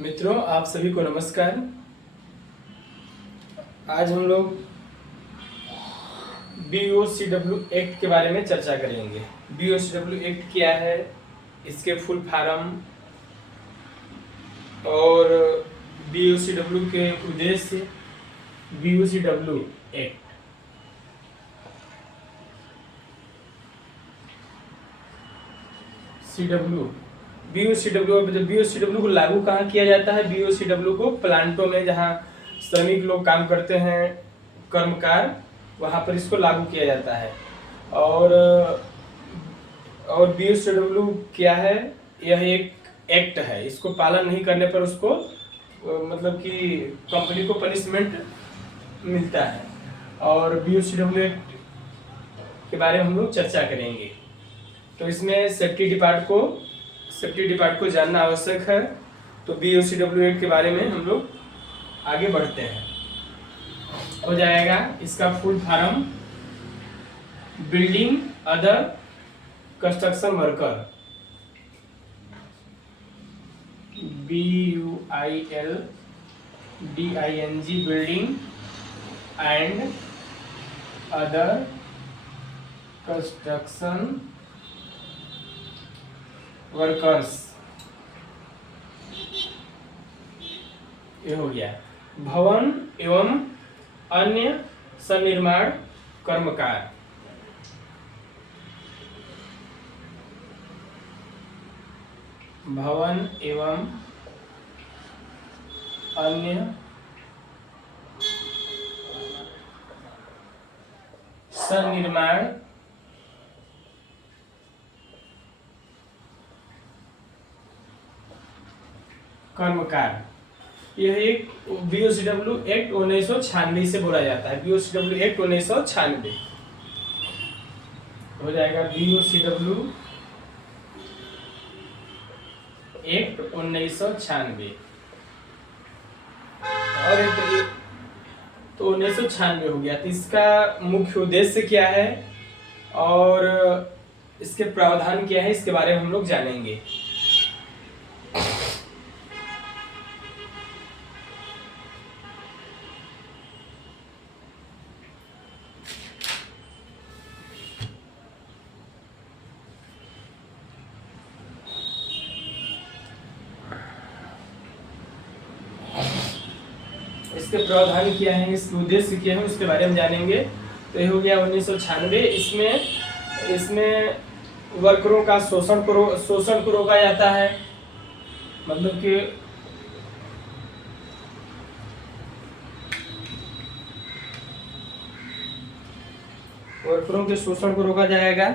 मित्रों, आप सभी को नमस्कार। आज हम लोग BOCW एक्ट के बारे में चर्चा करेंगे। BOCW एक्ट क्या है, इसके फुल फॉर्म और BOCW के उद्देश्य। BOCW एक्ट BOCW को लागू कहाँ किया जाता है? BOCW को प्लांटों में जहाँ श्रमिक लोग काम करते हैं, कर्मकार, वहाँ पर इसको लागू किया जाता है। और BOCW क्या है? यह एक एक्ट है। इसको पालन नहीं करने पर उसको मतलब कि कंपनी को पनिशमेंट मिलता है। और BOCW एक्ट के बारे में हम लोग चर्चा करेंगे। तो इसमें सेफ्टी डिपार्ट को जानना आवश्यक है। तो BOCW एक्ट के बारे में हम लोग आगे बढ़ते हैं। हो जाएगा इसका full form, building other construction worker, BUILDING, building and other construction workers. ये हो गया। भवन एवं अन्य सन्निर्माण कर्मकार, भवन एवं अन्य सन्निर्माण कर्मकार। यह एक BOCW एक्ट 1996 से बोला जाता है। BOCW एक्ट 1996 हो जाएगा। BOCW एक्ट 1996 और तो 1996 हो गया। तो इसका मुख्य उद्देश्य क्या है और इसके प्रावधान क्या है, इसके बारे में हम लोग जानेंगे। इसके प्रावधान क्या है, इसके उद्देश्य क्या है, उसके बारे में जानेंगे। तो ये हो गया 1996। इसमें वर्करों का शोषण को रोका जाता है। मतलब कि वर्करों के शोषण को रोका जाएगा।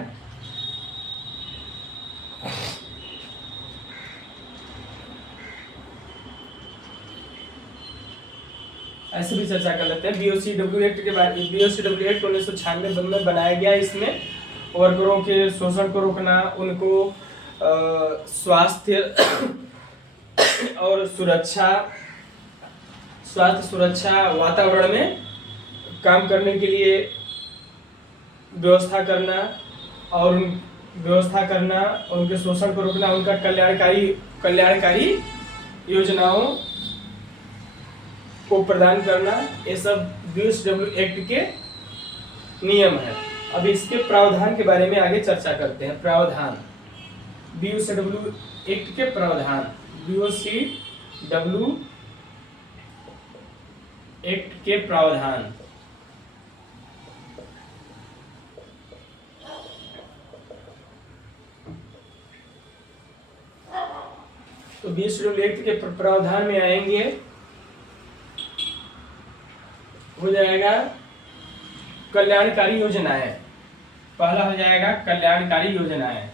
ऐसे भी चर्चा कर लेते हैं। BOCW एक्ट के बारे में। BOCW एक्ट 1996 में बनाया गया। इसमें वर्करों के शोषण को रोकना, उनको स्वास्थ्य सुरक्षा वातावरण में काम करने के लिए व्यवस्था करना और उनके शोषण को रोकना, उनका कल्याणकारी योजनाओं को प्रदान करना, ये सब BOCW एक्ट के नियम है। अब इसके प्रावधान के बारे में आगे चर्चा करते हैं। प्रावधान, BOCW एक्ट के प्रावधान। BOCW एक्ट के प्रावधान। तो BOCW एक्ट के प्रावधान में आएंगे, हो जाएगा कल्याणकारी योजनाएं। पहला हो जाएगा कल्याणकारी योजनाएं।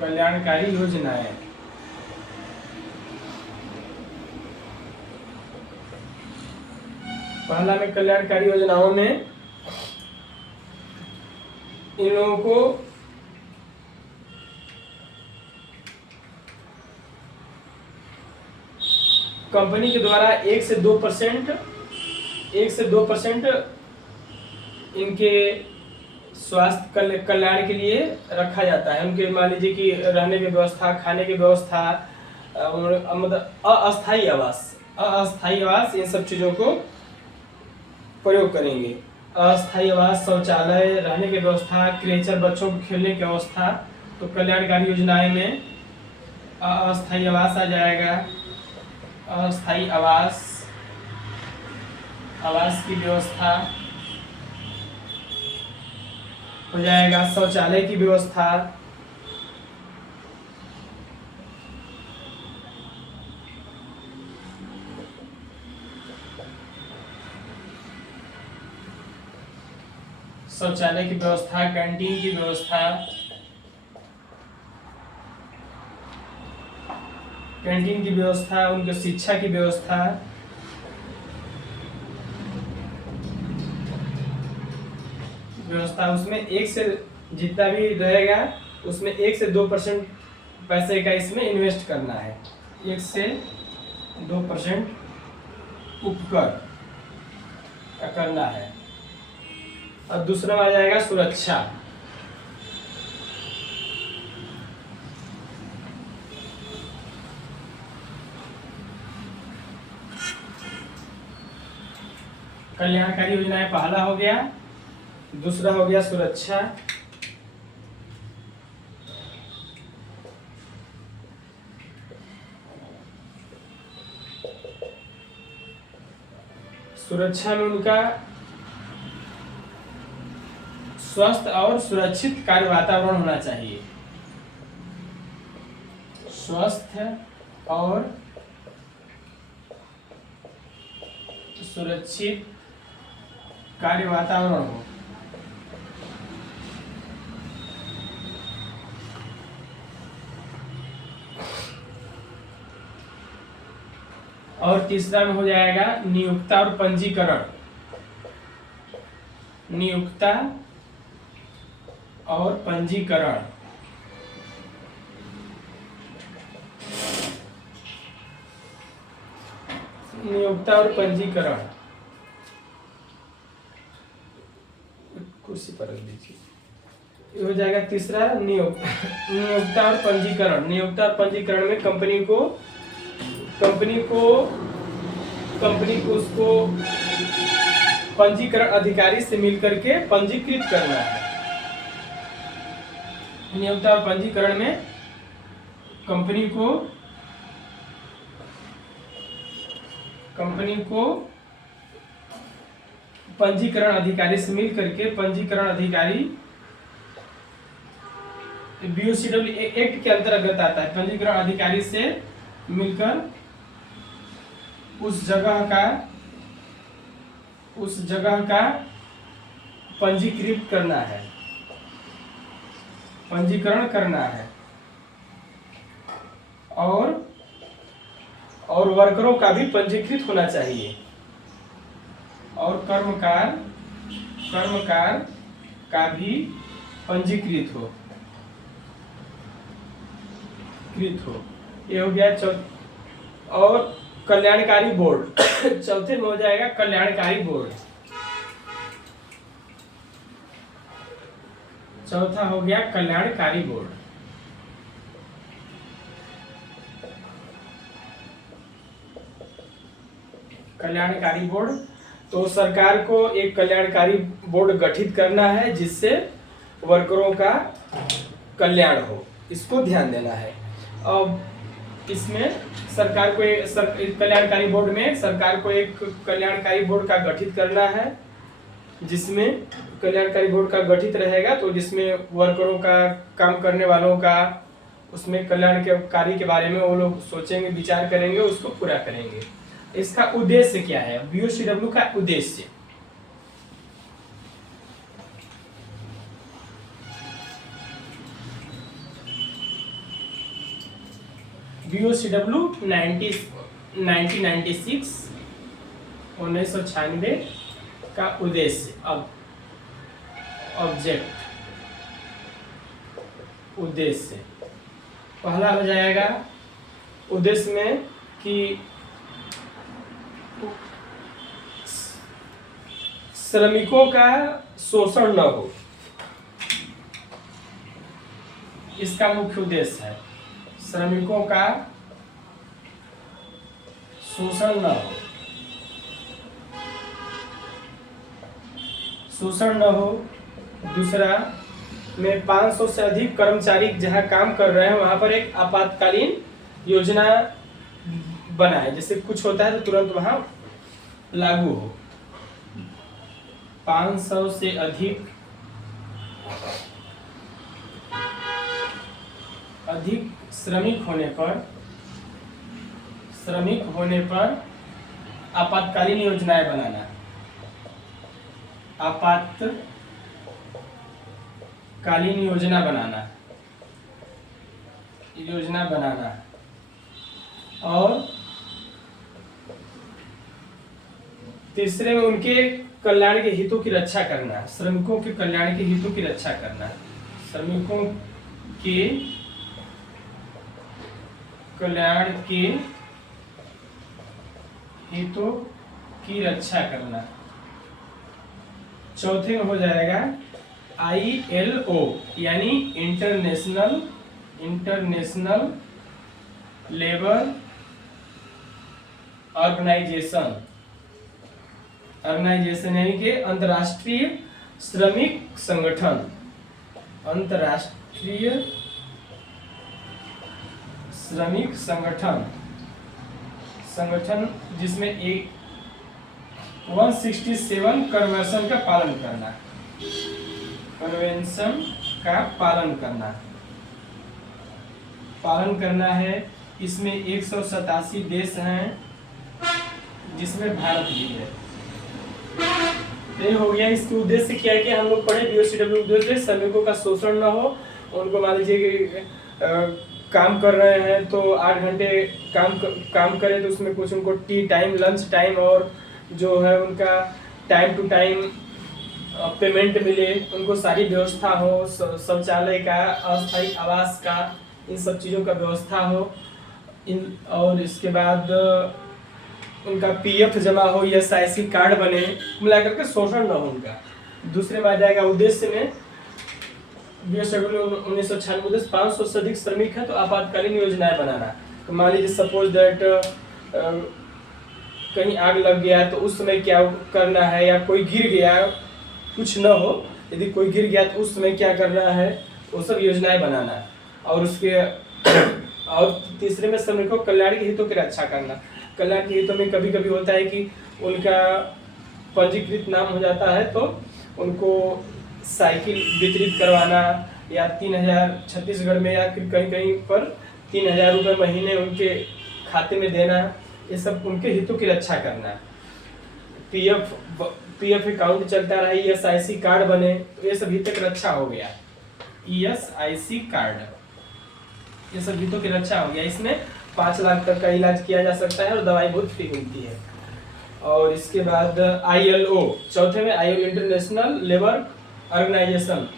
कल्याणकारी योजनाएं पहला में कल्याणकारी योजनाओं में इन लोगों को कंपनी के द्वारा 1 से 2% इनके स्वास्थ्य कल्याण के लिए रखा जाता है। उनके मान लीजिए कि रहने की व्यवस्था, खाने की व्यवस्था, मतलब अस्थायी आवास इन सब चीज़ों को प्रयोग करेंगे। अस्थायी आवास, शौचालय, रहने की व्यवस्था, क्रेचर, बच्चों को खेलने की व्यवस्था, तो कल्याणकारी योजनाएं में अस्थायी आवास आ जाएगा। अस्थायी आवास की व्यवस्था हो जाएगा। शौचालय की व्यवस्था, कैंटीन की व्यवस्था, उनके शिक्षा की व्यवस्था, उसमें एक से जितना भी रहेगा उसमें 1 से 2% पैसे का इसमें इन्वेस्ट करना है। 1 से 2% उपकर का करना है। और दूसरा आ जाएगा सुरक्षा। कल्याणकारी योजनाएं पहला हो गया, दूसरा हो गया सुरक्षा। सुरक्षा में उनका स्वस्थ और सुरक्षित कार्य वातावरण होना चाहिए। स्वस्थ और सुरक्षित कार्य वातावरण हो। और तीसरा में हो जाएगा नियोक्ता और पंजीकरण। नियोक्ता और पंजीकरण, कुर्सी पर रख दीजिए। ये हो जाएगा तीसरा नियोक्ता और पंजीकरण। नियोक्ता और पंजीकरण में कंपनी को उसको पंजीकरण अधिकारी से मिलकर के पंजीकृत करना है। नियोक्ता और पंजीकरण में कंपनी को पंजीकरण अधिकारी से मिल करके पंजीकरण अधिकारी BOCW एक्ट के अंतर्गत आता है। पंजीकरण अधिकारी से मिलकर उस जगह का पंजीकृत करना है, पंजीकरण करना है। और वर्करों का भी पंजीकृत होना चाहिए। और कर्मकार का भी पंजीकृत हो। ये हो गया और कल्याणकारी बोर्ड। चौथे में हो जाएगा कल्याणकारी बोर्ड। चौथा हो गया कल्याणकारी बोर्ड। कल्याणकारी बोर्ड, तो सरकार को एक कल्याणकारी बोर्ड गठित करना है जिससे वर्करों का कल्याण हो, इसको ध्यान देना है। अब इसमें सरकार को कल्याणकारी बोर्ड में सरकार को एक कल्याणकारी बोर्ड का गठित करना है, जिसमें कल्याणकारी बोर्ड का गठित रहेगा तो जिसमें वर्करों का, काम करने वालों का, उसमें कल्याण के कार्य के बारे में वो लोग सोचेंगे, विचार करेंगे, उसको पूरा करेंगे। इसका उद्देश्य क्या है? BOCW का उद्देश्य BOCW 1996 का उद्देश्य, ऑब्जेक्ट, उद्देश्य पहला हो जाएगा उद्देश्य में कि श्रमिकों का शोषण न हो। इसका मुख्य उद्देश्य है श्रमिकों का शोषण न हो, शोषण न हो। दूसरा में 500 से अधिक कर्मचारी जहां काम कर रहे हैं वहां पर एक आपातकालीन योजना बनाए, जैसे कुछ होता है तो तुरंत वहां लागू हो। 500 से अधिक श्रमिक होने पर आपातकालीन योजनाएं बनाना, आपातकालीन योजना बनाना और तीसरे में उनके कल्याण के हितों की रक्षा करना, श्रमिकों के कल्याण के हितों की रक्षा करना, श्रमिकों के कल्याण के हितों की रक्षा करना। चौथे में हो जाएगा ILO यानी इंटरनेशनल लेबर ऑर्गेनाइजेशन यानी कि अंतर्राष्ट्रीय श्रमिक संगठन, अंतर्राष्ट्रीय श्रमिक संगठन जिसमें एक 167 कन्वेंशन का पालन करना है। इसमें 187 देश हैं जिसमें भारत भी है। ये हो गया। इसके उद्देश्य क्या है कि हम लोग पढ़े BOCW उद्देश्य श्रमिकों का शोषण न हो। उनको मान लीजिए कि काम कर रहे हैं तो 8 घंटे काम करें तो उसमें कुछ उनको टी टाइम, लंच टाइम और जो है उनका टाइम टू टाइम पेमेंट मिले, उनको सारी व्यवस्था हो, शौचालय का, अस्थायी आवास का, इन सब चीज़ों का व्यवस्था हो। और इसके बाद उनका PF जमा हो, SIC कार्ड बने, मिलाकर के शोषण न हो उनका। दूसरे में आ जाएगा उद्देश्य में BOCW 1996 उद्देश्य 500 से अधिक श्रमिक है तो आपातकालीन योजनाएं बनाना। तो मान लीजिए सपोज दैट कहीं आग लग गया है तो उस समय क्या करना है, या कोई गिर गया, कुछ न हो, यदि कोई गिर गया तो उस समय क्या करना है, वो सब योजनाएं बनाना। और उसके और तीसरे में श्रमिकों कल्याण के हितों की रक्षा करना। कल्याण के हितों में कभी कभी होता है कि उनका पंजीकृत नाम हो जाता है तो उनको साइकिल वितरित करवाना, या 3000 छत्तीसगढ़ में या फिर कहीं कहीं पर 3000 रुपये महीने उनके खाते में देना, ये सब उनके हितों की रक्षा करना। PF अकाउंट चलता रहे, SIC कार्ड बने, तो ये सब हितों की रक्षा हो गया। SIC कार्ड, ये सब हितों की रक्षा हो गया। इसमें 5 लाख तक का इलाज किया जा सकता है और दवाई बहुत फ्री मिलती है। और इसके बाद ILO, चौथे में ILO इंटरनेशनल लेबर ऑर्गेनाइजेशन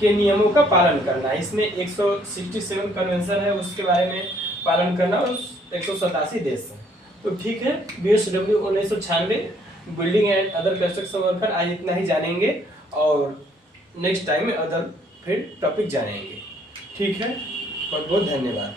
के नियमों का पालन करना। इसमें 167 कन्वेंशन है, उसके बारे में पालन करना, और 187 देश है। तो ठीक है, BOCW 1996 building and other construction worker आज इतना ही जानेंगे, और नेक्स्ट टाइम में अदर फिर टॉपिक जानेंगे। ठीक है, बहुत बहुत धन्यवाद।